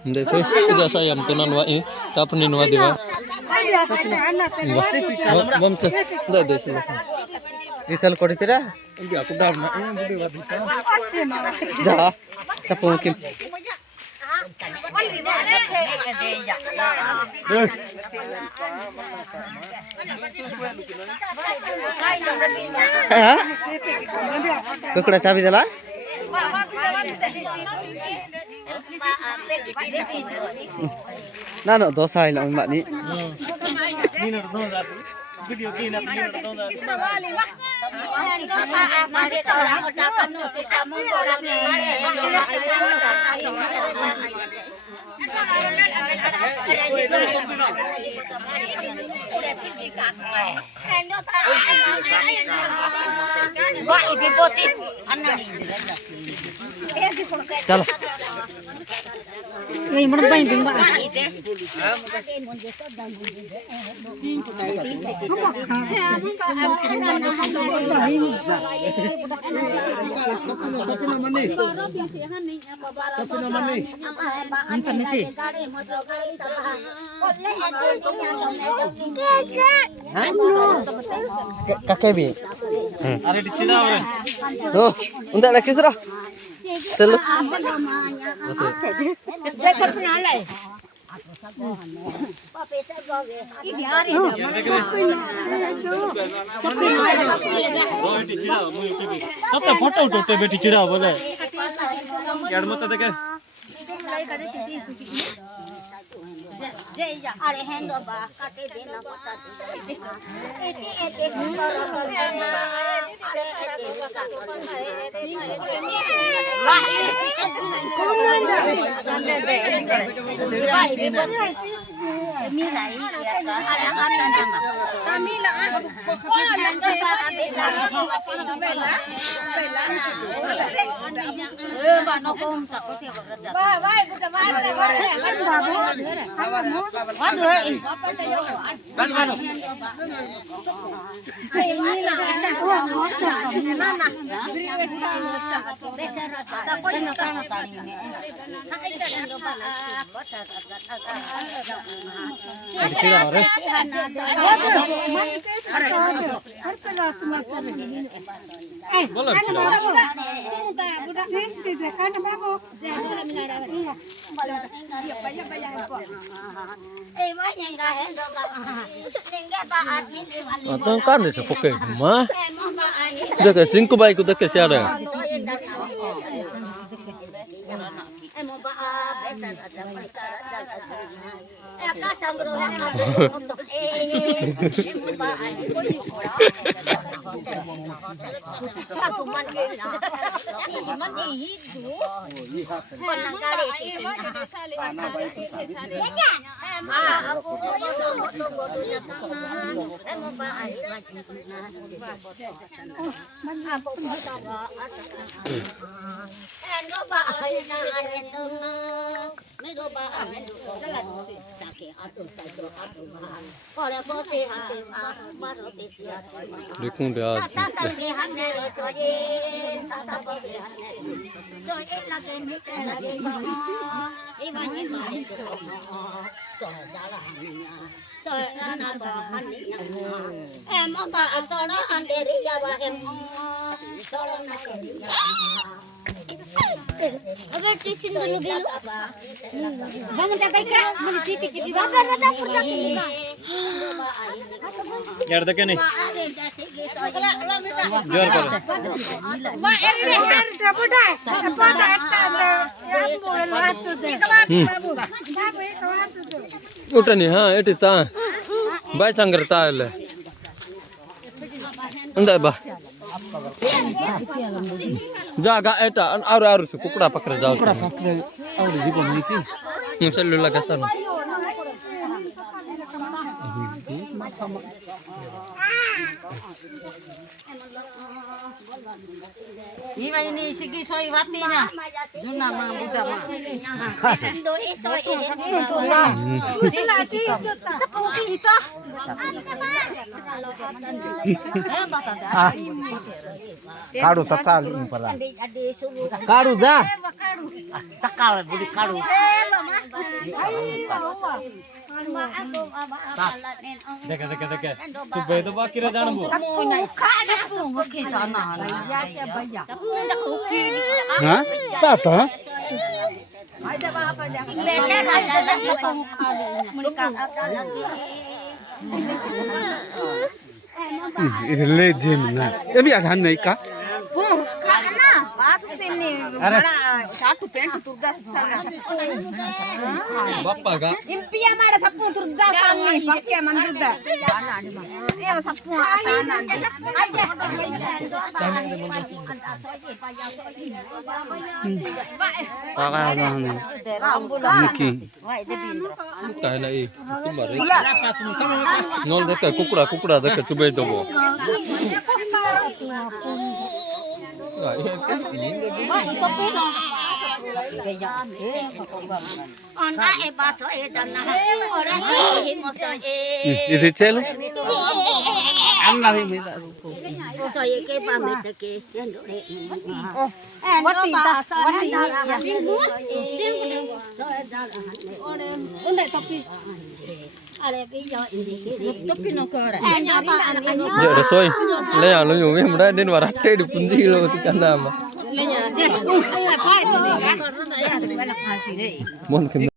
Hindi sih, tidak sayang tunan wa ini, tak penin wa diwa. Bam cek, tidak deh sih. Risal kau ditera, ini aku dah nak ini budi wa bisa. Jah, siapa mungkin? Kukuda cabai dala? Nah, no, dosa ini orang ni. Video kini nak ni nak tahu चलो नहीं मन by दूंगा kakek bi ada di Cina oh untuk lagi serah selu photo उठो बेटी चिड़ा बोले यार मत देखे अरे हैंडो बा काटे देना पता एटे atau kan desa poke mah udah ke singku baik udah ke siapa Dukung dia. अगर teaching दulu dulu bangun sampai kak mau titik di babar ada pernah यार देखे नहीं जोर करो मा एरने हर डबडा डबडा एक मोबाइल वाटतो दे बाबू बाबू एक वाटतो दे उठा नहीं हाँ एटी ता बाई संगर ता ले अंदर बा jaga eta aru kukuda pakra jauh kukuda pakra aru jibo niki selu lagasan ini segi soi watinya. Juna mah budak mah. કાઢું તતાલ ઉપર કાઢું જા Takal budi karu. દેખે દેખે દેખે તું બે તો બાકી રે જાણબો હા તાતા એટલે જેમ ના એ બી આધાર નહીં કા બાપા કા ಇಂಪಿಯ ಮಾಡ ಸಪ್ಪು ತುರ್ದ ಸಾಮಿ ಪಕ್ಯ ಮಂದುದ ಏವ ಸಪ್ಪು ಆತಾನ cái này cũng bảo đấy ngon đấy cái cúc đấy cái chụp đâu bộ itu celu ăn là gì mới giờ được rồi lấy à lấy nhiều em đã đến vào rác được phun gì luôn thì cần làm mà muốn